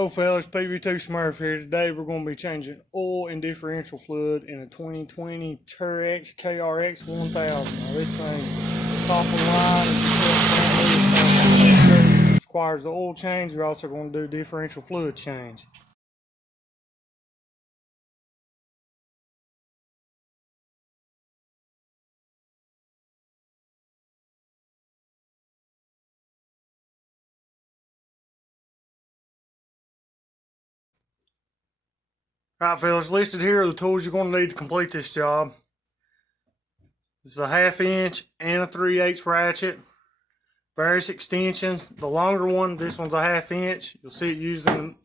Oh fellas, PB2 Smurf here. Today we're going to be changing oil and differential fluid in a 2020 KRX KRX 1000. Now this thing, top of the line, requires the oil change. We're also going to do differential fluid change. Alright fellas, listed here are the tools you're going to need to complete this job. This is a 1/2 inch and a 3/8 ratchet. Various extensions. The longer one, this one's a 1/2 inch. You'll see it used in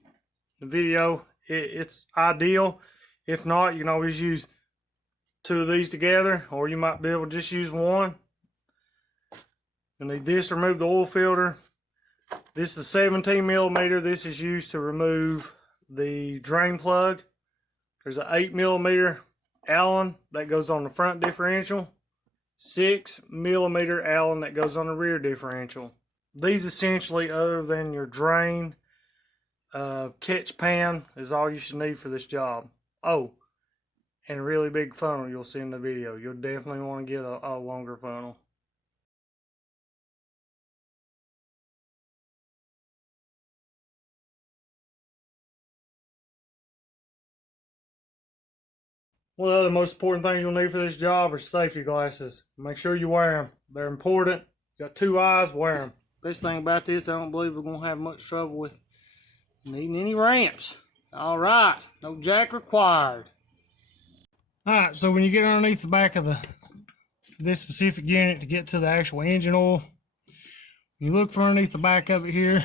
the video. It's ideal. If not, you can always use 2 of these together, or you might be able to just use one. You'll need this to remove the oil filter. This is 17 millimeter. This is used to remove the drain plug. There's an 8 millimeter Allen that goes on the front differential. 6 millimeter Allen that goes on the rear differential. These essentially, other than your drain catch pan, is all you should need for this job. Oh, and a really big funnel you'll see in the video. You'll definitely want to get a longer funnel. One of the most important things you'll need for this job are safety glasses. Make sure you wear them. They're important. You got 2 eyes, wear them. Best thing about this, I don't believe we're going to have much trouble with needing any ramps. Alright, no jack required. Alright, so when you get underneath the back of this specific unit to get to the actual engine oil, you look for underneath the back of it here.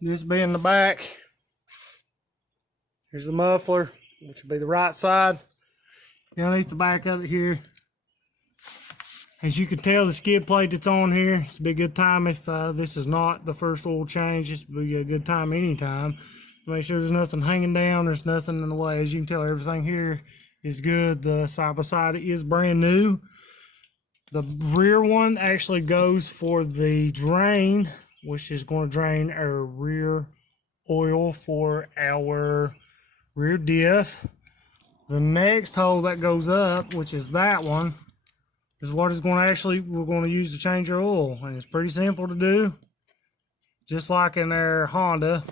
This being the back. Here's the muffler, which would be the right side. Underneath the back of it here. As you can tell, the skid plate that's on here, it's a be a good time if this is not the first oil change. This would be a good time anytime. Make sure there's nothing hanging down, there's nothing in the way. As you can tell, everything here is good. The side by side is brand new. The rear one actually goes for the drain, which is going to drain our rear oil for our rear diff. The next hole that goes up, which is that one, is what is going to we're going to use to change our oil. And it's pretty simple to do. Just like in our Honda,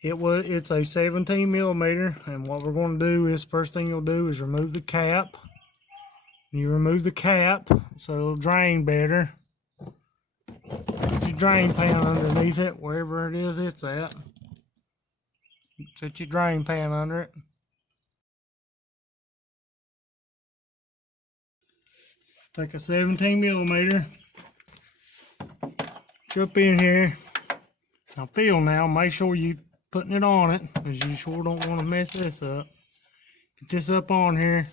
it's a 17 millimeter. And what we're going to do is, first thing you'll do is remove the cap. You remove the cap so it'll drain better. Put your drain pan underneath it, wherever it is it's at. Set your drain pan under it. Take a 17 millimeter. Jump in here. Now feel now, make sure you're putting it on it, because you sure don't want to mess this up. Get this up on here.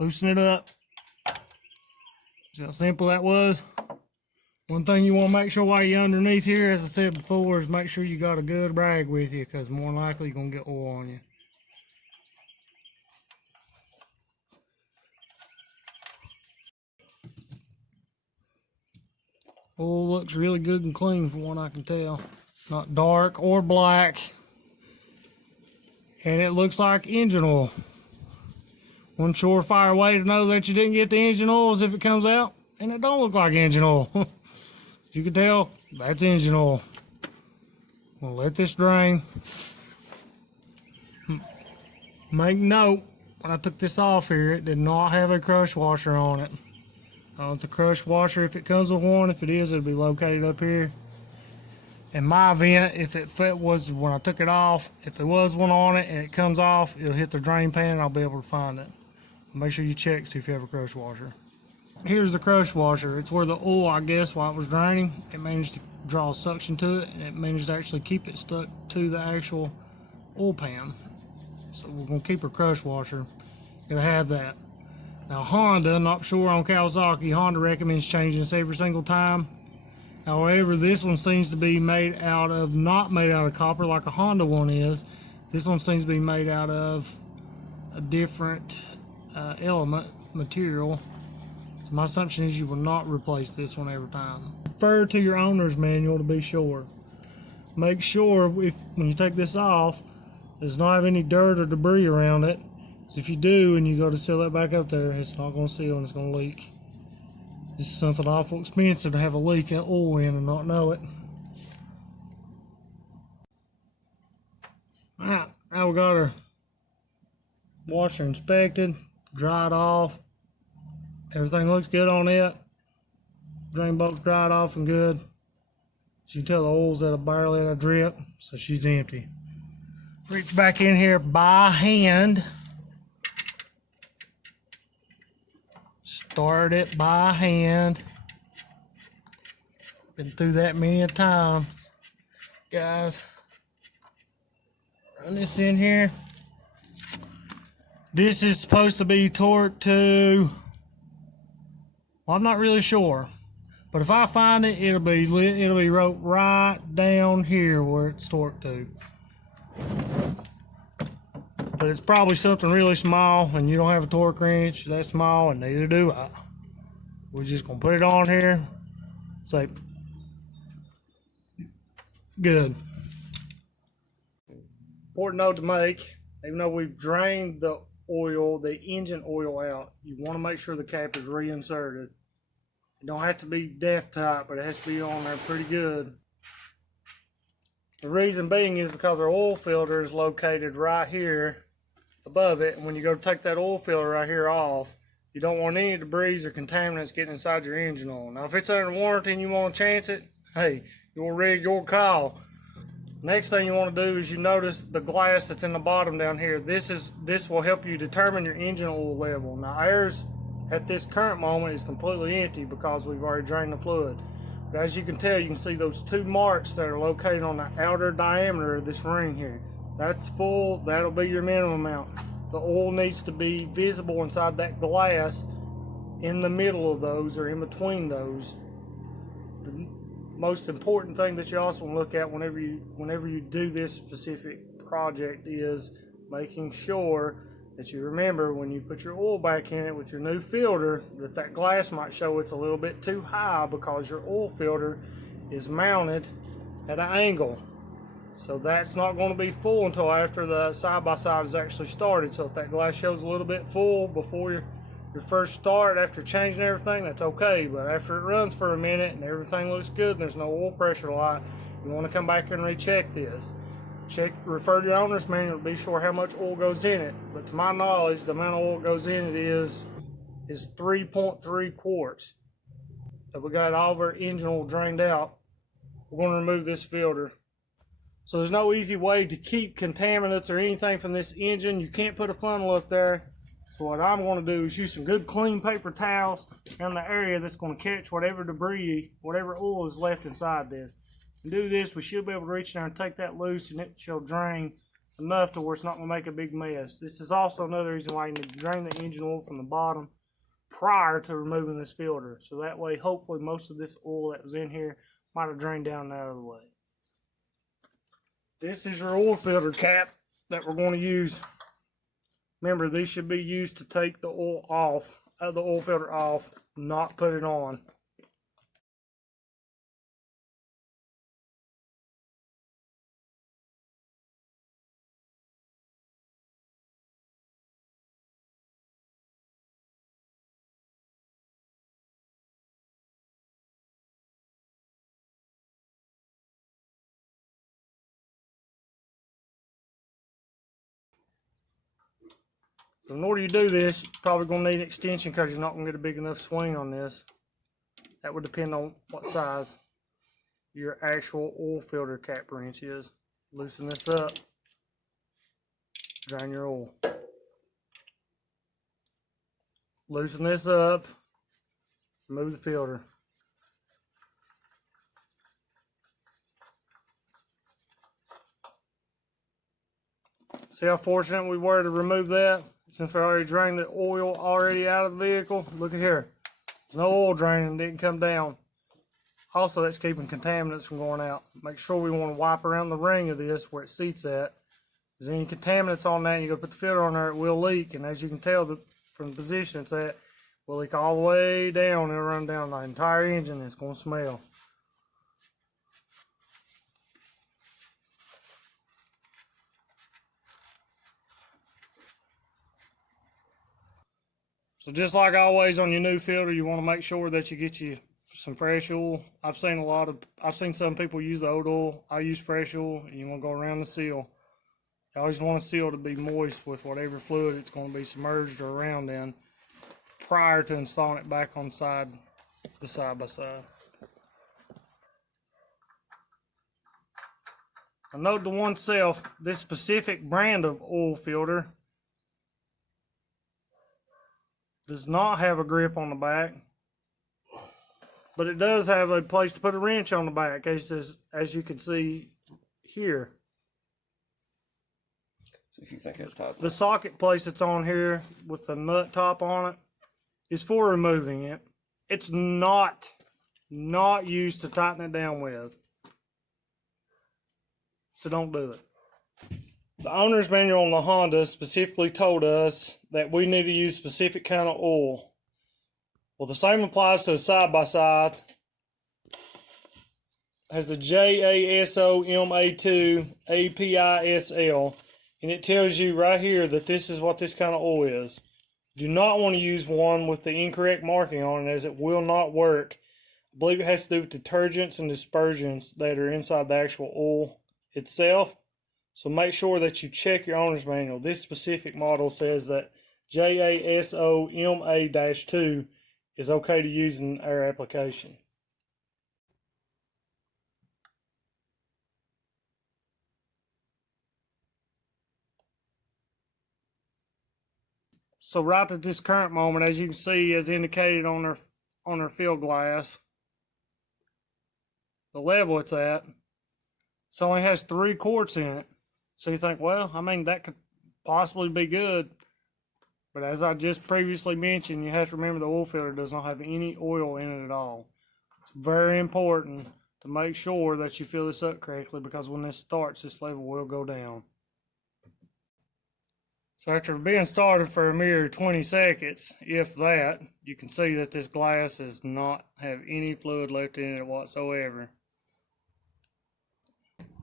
Loosen it up. See how simple that was? One thing you want to make sure while you're underneath here, as I said before, is make sure you got a good rag with you, because more than likely you're going to get oil on you. Oil looks really good and clean from what I can tell. Not dark or black. And it looks like engine oil. One surefire way to know that you didn't get the engine oil is if it comes out and it don't look like engine oil. As you can tell, that's engine oil. We'll let this drain. Make note, when I took this off here, it did not have a crush washer on it. The crush washer, if it comes with one, if it is, it'll be located up here. In my event, if it was, when I took it off, if there was one on it and it comes off, it'll hit the drain pan and I'll be able to find it. Make sure you check, see if you have a crush washer. Here's the crush washer. It's where the oil, I guess, while it was draining, it managed to draw suction to it, and it managed to actually keep it stuck to the actual oil pan. So we're going to keep our crush washer. It'll have that. Now Honda, not sure on Kawasaki, Honda recommends changing this every single time. However, this one seems to be made out of, not made out of copper like a Honda one is. This one seems to be made out of a different element, material. So my assumption is you will not replace this one every time. Refer to your owner's manual to be sure. make sure when you take this off, does not have any dirt or debris around it. So if you do and you go to seal that back up there, it's not going to seal and it's going to leak. This is something awful expensive to have a leak of oil in and not know it. Alright, now we got our washer inspected, dried off. Everything looks good on it. Drain bolt's dried off and good. As you can tell, the oil's at a barely at a drip, so she's empty. Reach back in here by hand. Start it by hand. Been through that many a time. Guys, run this in here. This is supposed to be torqued to, well, I'm not really sure. But if I find it, it'll be wrote right down here where it's torqued to. But it's probably something really small, and you don't have a torque wrench that small, and neither do I. We're just gonna put it on here. Say, good. Important note to make: even though we've drained the oil, the engine oil out, you want to make sure the cap is reinserted. It don't have to be death tight, but it has to be on there pretty good. The reason being is because our oil filter is located right here above it, and when you go to take that oil filter right here off, you don't want any debris or contaminants getting inside your engine oil. Now if it's under warranty and you want to chance it, hey, your rig, your call. Next thing you want to do is you notice the glass that's in the bottom down here. This will help you determine your engine oil level. Now ours at this current moment is completely empty because we've already drained the fluid. But as you can tell, you can see those two marks that are located on the outer diameter of this ring here. That's full. That'll be your minimum amount. The oil needs to be visible inside that glass in the middle of those or in between those. The most important thing that you also want to look at whenever you do this specific project is making sure that you remember when you put your oil back in it with your new filter that glass might show it's a little bit too high because your oil filter is mounted at an angle. So that's not going to be full until after the side-by-side is actually started. So if that glass shows a little bit full before your first start, after changing everything, that's okay. But after it runs for a minute and everything looks good and there's no oil pressure light, you want to come back and recheck this. Refer to your owner's manual to be sure how much oil goes in it. But to my knowledge, the amount of oil that goes in it is 3.3 quarts. So we got all of our engine oil drained out. We're going to remove this filter. So there's no easy way to keep contaminants or anything from this engine. You can't put a funnel up there. So what I'm going to do is use some good clean paper towels in the area that's going to catch whatever debris, whatever oil is left inside this. And do this, we should be able to reach down and take that loose, and it shall drain enough to where it's not going to make a big mess. This is also another reason why you need to drain the engine oil from the bottom prior to removing this filter. So that way, hopefully, most of this oil that was in here might have drained down and out of the way. This is your oil filter cap that we're going to use. Remember, these should be used to take the oil off, the oil filter off, not put it on. So in order to do this, you're probably going to need an extension because you're not going to get a big enough swing on this. That would depend on what size your actual oil filter cap wrench is. Loosen this up, drain your oil. Loosen this up, remove the filter. See how fortunate we were to remove that? Since we already drained the oil already out of the vehicle. Look at here. No oil draining, didn't come down. Also, that's keeping contaminants from going out. Make sure we want to wipe around the ring of this where it seats at. If there's any contaminants on that and you go put the filter on there, it will leak. And as you can tell from the position it's at, it will leak all the way down. It'll run down the entire engine and it's going to smell. So just like always on your new filter, you want to make sure that you get you some fresh oil. I've seen some people use the old oil. I use fresh oil, and you want to go around the seal. You always want a seal to be moist with whatever fluid it's going to be submerged or around in prior to installing it back on the side by side. A note to oneself, this specific brand of oil filter does not have a grip on the back, but it does have a place to put a wrench on the back, as you can see here. So if you think it's tight, the socket place that's on here with the nut top on it is for removing it. It's not used to tighten it down with. So don't do it. The owner's manual on the Honda specifically told us that we need to use specific kind of oil. Well, the same applies to a side-by-side. Has the JASOMA2 APISL, and it tells you right here that this is what this kind of oil is. Do not want to use one with the incorrect marking on it, as it will not work. I believe it has to do with detergents and dispersions that are inside the actual oil itself. So make sure that you check your owner's manual. This specific model says that JASOMA-2 is okay to use in our application. So right at this current moment, as you can see, as indicated on our field glass, the level it's at, it only has 3 quarts in it. So you think, well, I mean, that could possibly be good. But as I just previously mentioned, you have to remember the oil filter does not have any oil in it at all. It's very important to make sure that you fill this up correctly, because when this starts, this level will go down. So after being started for a mere 20 seconds, if that, you can see that this glass does not have any fluid left in it whatsoever.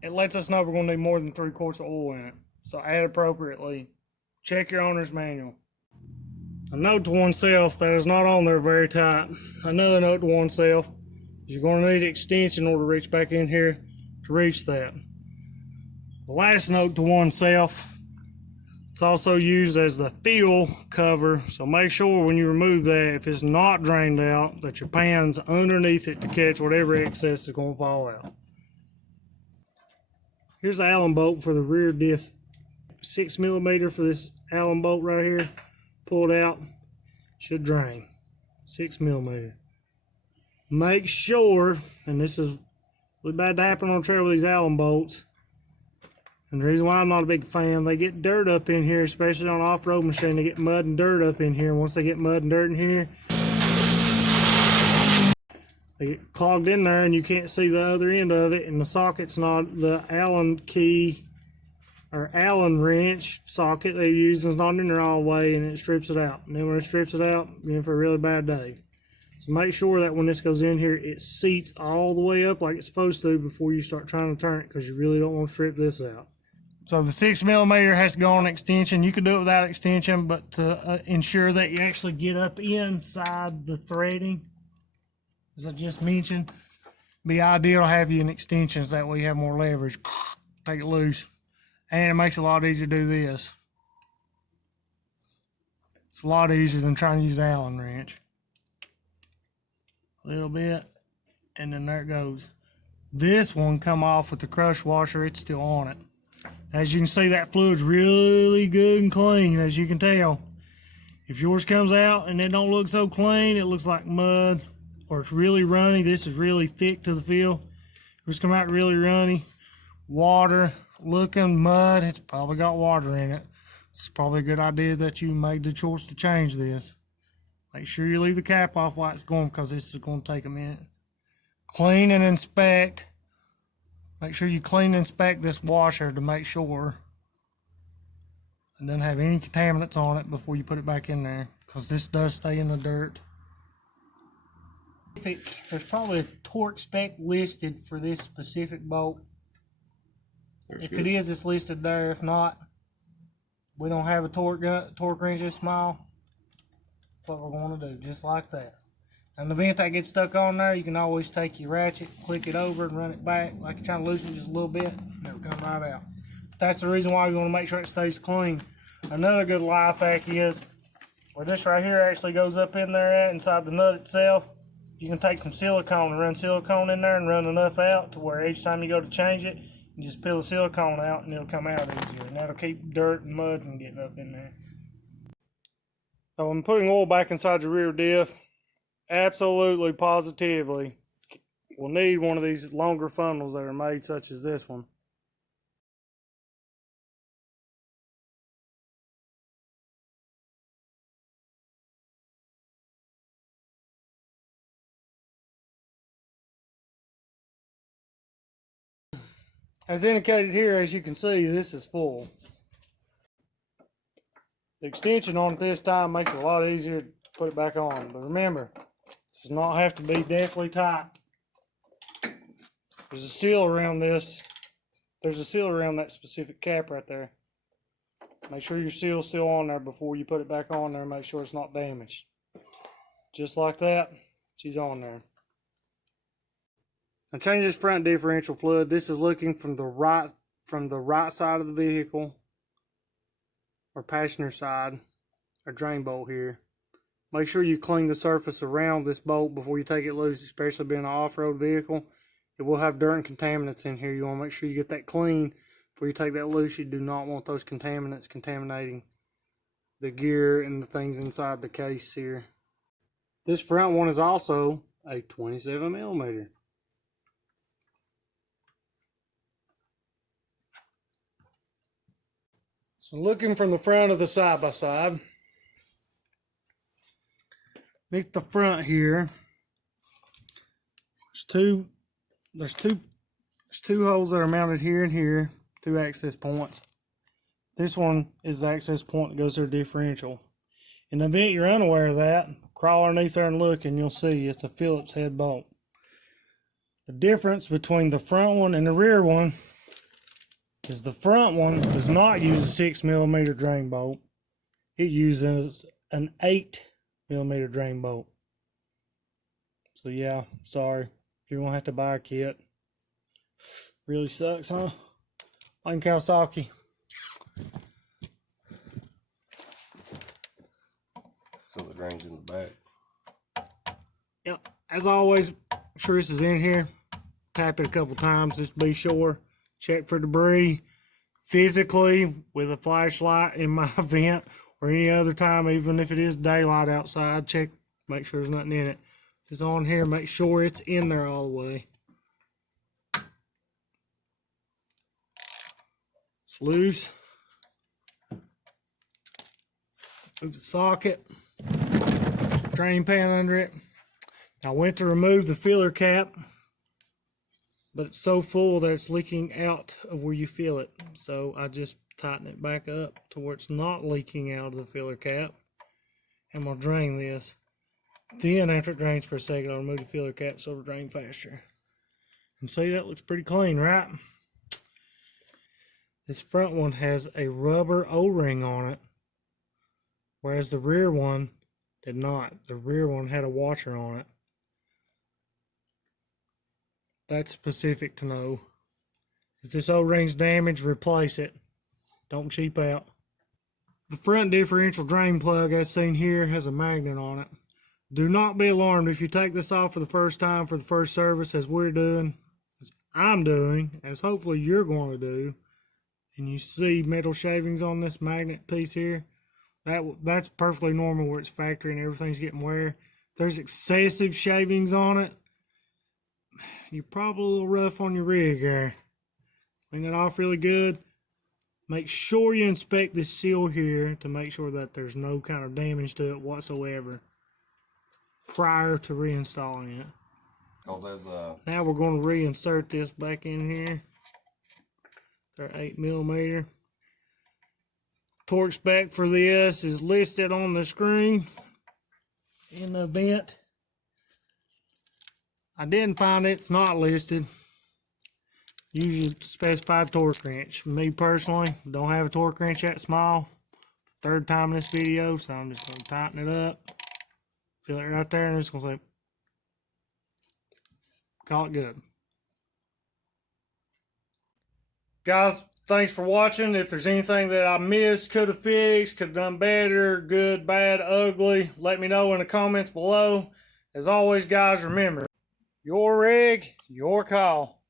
It lets us know we're going to need more than 3 quarts of oil in it. So add appropriately. Check your owner's manual. A note to oneself that is not on there very tight. Another note to oneself is you're going to need an extension in order to reach back in here to reach that. The last note to oneself, it's also used as the fuel cover, so make sure when you remove that, if it's not drained out, that your pan's underneath it to catch whatever excess is going to fall out. Here's the Allen bolt for the rear diff. 6mm for this Allen bolt right here. Pulled out, should drain. 6mm. Make sure, and this is really bad to happen on a trail with these Allen bolts, and the reason why I'm not a big fan, they get dirt up in here, especially on an off-road machine. They get mud and dirt up in here. And once they get mud and dirt in here, they get clogged in there and you can't see the other end of it, and the socket's not, the Allen key or Allen wrench socket they're using is not in there all the way, and it strips it out. And then when it strips it out, you're in for a really bad day. So make sure that when this goes in here, it seats all the way up like it's supposed to before you start trying to turn it, because you really don't want to strip this out. So the 6mm has to go on extension. You can do it without extension, but to ensure that you actually get up inside the threading, as I just mentioned, it'd be ideal to have you an extension, so that way you have more leverage. Take it loose. And it makes it a lot easier to do this. It's a lot easier than trying to use the Allen wrench. A little bit, and then there it goes. This one come off with the crush washer, it's still on it. As you can see, that fluid's really good and clean, as you can tell. If yours comes out and it don't look so clean, it looks like mud, or it's really runny. This is really thick to the feel. If it's come out really runny, water looking mud, it's probably got water in it. It's probably a good idea that you made the choice to change this. Make sure you leave the cap off while it's going, because this is going to take a minute. Clean and inspect. Make sure you clean and inspect this washer to make sure it doesn't have any contaminants on it before you put it back in there, because this does stay in the dirt. There's probably a torque spec listed for this specific bolt. If it is, it's listed there. If not, we don't have a torque wrench this small. That's what we're going to do, just like that. In the event that gets stuck on there, you can always take your ratchet, click it over, and run it back like you're trying to loosen it just a little bit, and it'll come right out. That's the reason why we want to make sure it stays clean. Another good life hack is where this right here actually goes up in there at inside the nut itself. You can take some silicone and run silicone in there and run enough out to where each time you go to change it, you just peel the silicone out and it'll come out easier. And that'll keep dirt and mud from getting up in there. So when putting oil back inside your rear diff, absolutely, positively, we'll need one of these longer funnels that are made such as this one. As indicated here, as you can see, this is full. The extension on it this time makes it a lot easier to put it back on. But remember, this does not have to be deathly tight. There's a seal around this. There's a seal around that specific cap right there. Make sure your seal's still on there before you put it back on there. Make sure it's not damaged. Just like that, she's on there. Now change this front differential fluid. This is looking from the right side of the vehicle, or passenger side, or drain bolt here. Make sure you clean the surface around this bolt before you take it loose, especially being an off-road vehicle. It will have dirt and contaminants in here. You want to make sure you get that clean before you take that loose. You do not want those contaminants contaminating the gear and the things inside the case here. This front one is also a 27mm. So looking from the front of the side-by-side, at the front here, there's two holes that are mounted here and here, 2 access points. This one is the access point that goes to the differential. In the event you're unaware of that, crawl underneath there and look and you'll see it's a Phillips head bolt. The difference between the front one and the rear one is the front one does not use a 6mm drain bolt. It uses an 8mm drain bolt. So yeah, sorry. You're going to have to buy a kit. Really sucks, huh? Like Kawasaki. So the drain's in the back. Yep. As always, make sure this is in here. Tap it a couple times just to be sure. Check for debris physically with a flashlight in my vent, or any other time, even if it is daylight outside. Check, make sure there's nothing in it. Just on here, make sure it's in there all the way. It's loose. Move the socket. Drain pan under it. I went to remove the filler cap, but it's so full that it's leaking out of where you feel it. So I just tighten it back up to where it's not leaking out of the filler cap. And we'll drain this. Then after it drains for a second, I'll remove the filler cap so it'll drain faster. And see, that looks pretty clean, right? This front one has a rubber O-ring on it, whereas the rear one did not. The rear one had a washer on it. That's specific to know. If this O-ring's damaged, replace it. Don't cheap out. The front differential drain plug, as seen here, has a magnet on it. Do not be alarmed if you take this off for the first time, for the first service, as we're doing, as I'm doing, as hopefully you're going to do, and you see metal shavings on this magnet piece here. That's perfectly normal where it's factory and everything's getting wear. If there's excessive shavings on it, you're probably a little rough on your rig there. Clean it off really good. Make sure you inspect this seal here to make sure that there's no kind of damage to it whatsoever prior to reinstalling it. Now we're going to reinsert this back in here. Our 8mm. Torque spec for this is listed on the screen in the event I didn't find it's not listed. Usually specified torque wrench. Me personally, don't have a torque wrench that small. Third time in this video, so I'm just going to tighten it up. Feel it right there, and it's gonna say, call it good. Guys, thanks for watching. If there's anything that I missed, could have fixed, could have done better, good, bad, ugly, let me know in the comments below. As always, guys, remember, your rig, your call.